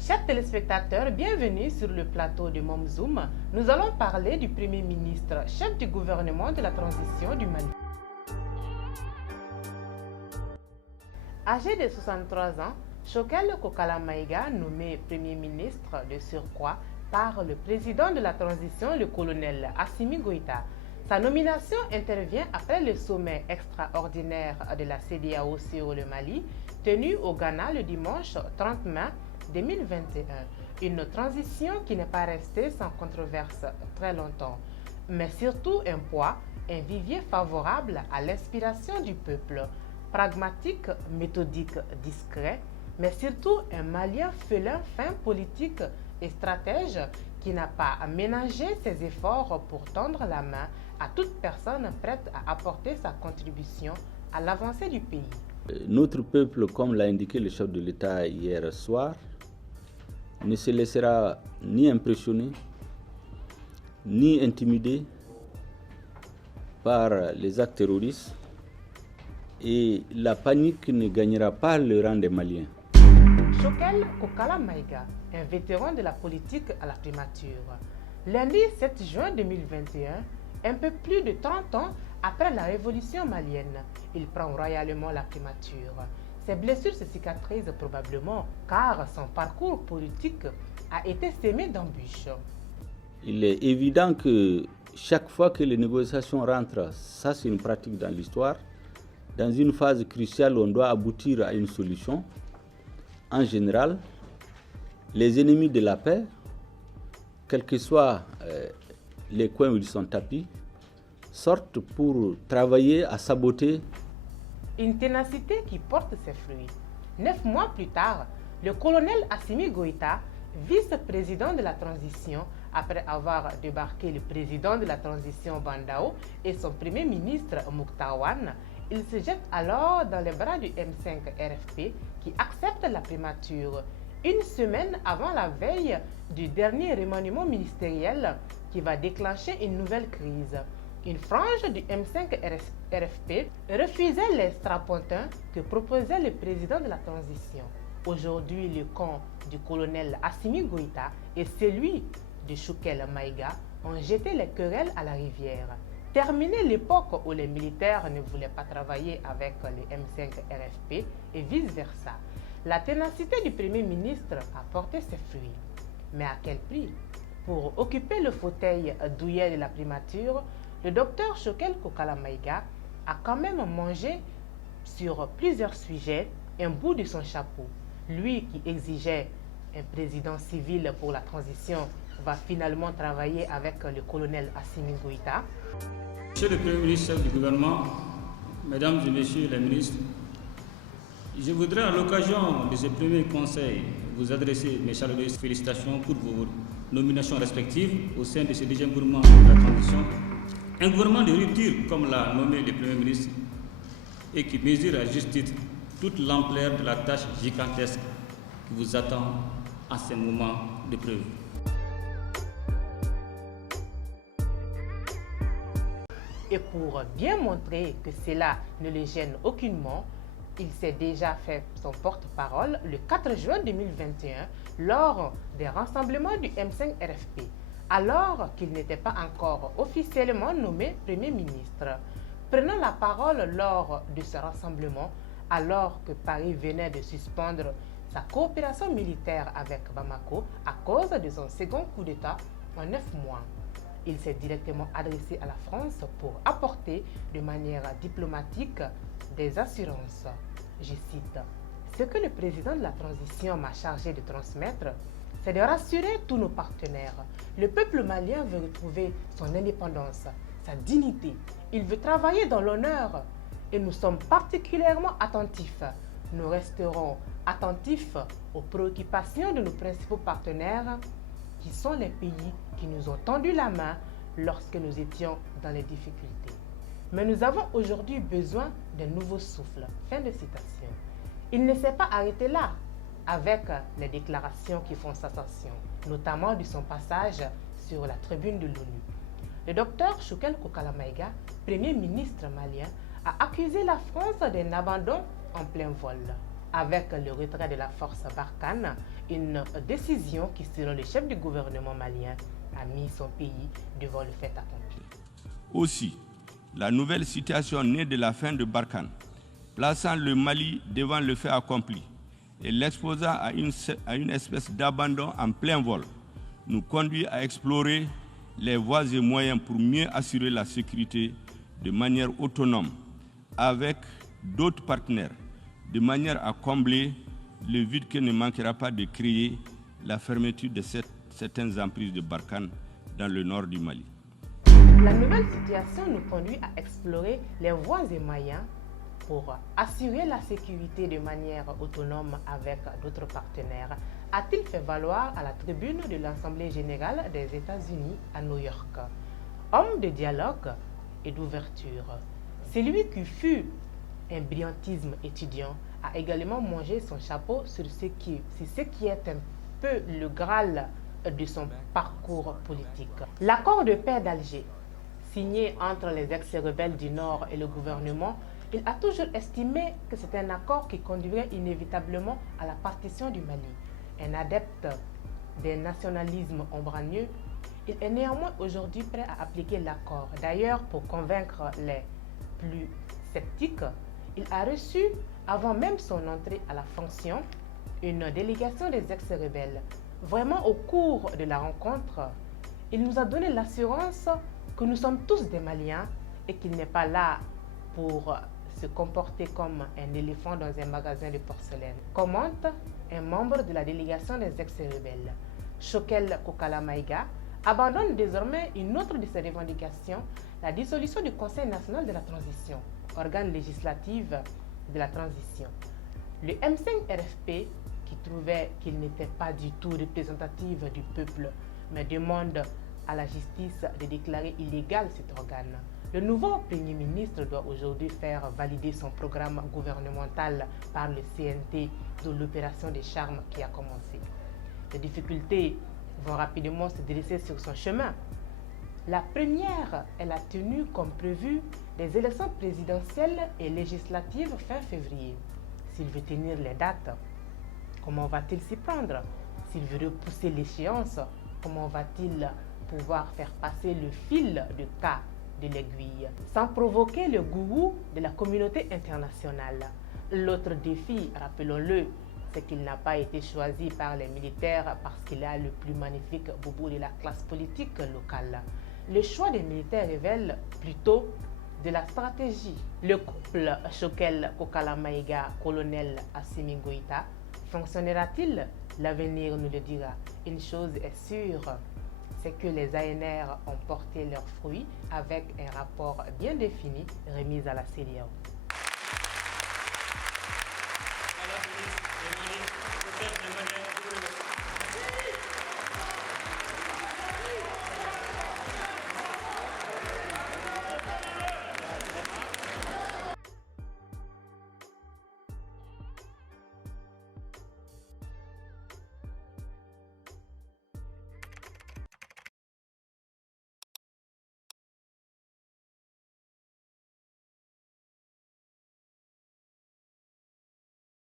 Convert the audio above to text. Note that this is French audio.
Chers téléspectateurs, bienvenue sur le plateau de Momzoum. Nous allons parler du Premier ministre, chef du gouvernement de la transition du Mali. Âgé de 63 ans, Choguel Kokala Maïga, nommé Premier ministre de surcroît par le président de la transition, le colonel Assimi Goïta. Sa nomination intervient après le sommet extraordinaire de la CEDEAO sur le Mali, tenu au Ghana le dimanche 30 mai 2021. Une transition qui n'est pas restée sans controverse très longtemps, mais surtout un poids, un vivier favorable à l'inspiration du peuple. Pragmatique, méthodique, discret, mais surtout un Malien félin fin politique et stratège qui n'a pas ménagé ses efforts pour tendre la main à toute personne prête à apporter sa contribution à l'avancée du pays. Notre peuple, comme l'a indiqué le chef de l'État hier soir, ne se laissera ni impressionner, ni intimider par les actes terroristes, et la panique ne gagnera pas le rang des Maliens. Choguel Kokala Maïga, un vétéran de la politique à la primature. Lundi 7 juin 2021, un peu plus de 30 ans après la révolution malienne, il prend royalement la primature. Ses blessures se cicatrisent probablement car son parcours politique a été semé d'embûches. Il est évident que chaque fois que les négociations rentrent, ça c'est une pratique dans l'histoire, dans une phase cruciale on doit aboutir à une solution. En général, les ennemis de la paix, quels que soient les coins où ils sont tapis, sortent pour travailler à saboter. Une ténacité qui porte ses fruits. 9 mois plus tard, le colonel Assimi Goïta, vice-président de la transition, après avoir débarqué le président de la transition Bandao et son premier ministre Mouktaouane, il se jette alors dans les bras du M5 RFP qui accepte la primature, une semaine avant la veille du dernier remaniement ministériel qui va déclencher une nouvelle crise. Une frange du M5 RFP refusait les strapontins que proposait le président de la transition. Aujourd'hui, le camp du colonel Assimi Goïta et celui de Choguel Maïga ont jeté les querelles à la rivière. Terminé l'époque où les militaires ne voulaient pas travailler avec les M5 RFP et vice-versa. La ténacité du Premier ministre a porté ses fruits. Mais à quel prix? Pour occuper le fauteuil douillet de la primature, le docteur Choguel Kokala Maïga a quand même mangé sur plusieurs sujets un bout de son chapeau. Lui qui exigeait un président civil pour la transition va finalement travailler avec le colonel Assimi Goïta. Monsieur le Premier ministre, chef du gouvernement, Mesdames et Messieurs les ministres, je voudrais à l'occasion de ce premier conseil vous adresser mes chaleureuses félicitations pour vos nominations respectives au sein de ce deuxième gouvernement de la transition. Un gouvernement de rupture, comme l'a nommé le Premier ministre, et qui mesure à juste titre toute l'ampleur de la tâche gigantesque qui vous attend à ces moments de preuve. Et pour bien montrer que cela ne le gêne aucunement, il s'est déjà fait son porte-parole le 4 juin 2021 lors des rassemblements du M5 RFP, alors qu'il n'était pas encore officiellement nommé Premier ministre. Prenant la parole lors de ce rassemblement, alors que Paris venait de suspendre sa coopération militaire avec Bamako à cause de son second coup d'État en 9 mois. Il s'est directement adressé à la France pour apporter de manière diplomatique des assurances. Je cite, « Ce que le président de la transition m'a chargé de transmettre, c'est de rassurer tous nos partenaires. Le peuple malien veut retrouver son indépendance, sa dignité. Il veut travailler dans l'honneur et nous sommes particulièrement attentifs. Nous resterons attentifs aux préoccupations de nos principaux partenaires qui sont les pays qui nous ont tendu la main lorsque nous étions dans les difficultés. Mais nous avons aujourd'hui besoin d'un nouveau souffle. » Fin de citation. Il ne s'est pas arrêté là avec les déclarations qui font sensation, notamment de son passage sur la tribune de l'ONU. Le docteur Choguel Kokala Maïga, Premier ministre malien, a accusé la France d'un abandon en plein vol. avec le retrait de la force Barkhane, une décision qui, selon le chef du gouvernement malien, a mis son pays devant le fait accompli. Aussi, la nouvelle situation née de la fin de Barkhane, plaçant le Mali devant le fait accompli et l'exposant à une espèce d'abandon en plein vol, nous conduit à explorer les voies et moyens pour mieux assurer la sécurité de manière autonome avec d'autres partenaires, de manière à combler le vide que ne manquera pas de créer la fermeture de certaines emprises de Barkhane dans le nord du Mali. La nouvelle situation nous conduit à explorer les voies et moyens pour assurer la sécurité de manière autonome avec d'autres partenaires, a-t-il fait valoir à la tribune de l'Assemblée générale des États-Unis à New York. Homme de dialogue et d'ouverture, celui qui fut un brillantisme étudiant a également mangé son chapeau sur ce qui est un peu le Graal de son parcours politique. L'accord de paix d'Alger, signé entre les ex-rebelles du Nord et le gouvernement, il a toujours estimé que c'est un accord qui conduirait inévitablement à la partition du Mali. Un adepte des nationalismes ombrageux, il est néanmoins aujourd'hui prêt à appliquer l'accord. D'ailleurs, pour convaincre les plus sceptiques, il a reçu, avant même son entrée à la fonction, une délégation des ex-rebelles. Vraiment, au cours de la rencontre, il nous a donné l'assurance que nous sommes tous des Maliens et qu'il n'est pas là pour se comporter comme un éléphant dans un magasin de porcelaine. Commente un membre de la délégation des ex-rebelles. Choquel Kokala Maïga abandonne désormais une autre de ses revendications, la dissolution du Conseil national de la transition, organe législatif de la transition. Le M5-RFP, qui trouvait qu'il n'était pas du tout représentatif du peuple, mais demande à la justice de déclarer illégal cet organe. Le nouveau Premier ministre doit aujourd'hui faire valider son programme gouvernemental par le CNT de l'opération des charmes qui a commencé. Les difficultés vont rapidement se dresser sur son chemin. La première est la tenue comme prévu des élections présidentielles et législatives fin février. S'il veut tenir les dates, comment va-t-il s'y prendre? S'il veut repousser l'échéance, comment va-t-il pouvoir faire passer le fil de cas de l'aiguille sans provoquer le gourou de la communauté internationale? L'autre défi, rappelons-le, c'est qu'il n'a pas été choisi par les militaires parce qu'il a le plus magnifique boubou de la classe politique locale. Le choix des militaires révèle plutôt de la stratégie. Le couple Choquel Kokala Maïga, colonel Assimi Goïta, fonctionnera-t-il? L'avenir nous le dira. Une chose est sûre, c'est que les ANR ont porté leurs fruits avec un rapport bien défini remis à la CEDEAO.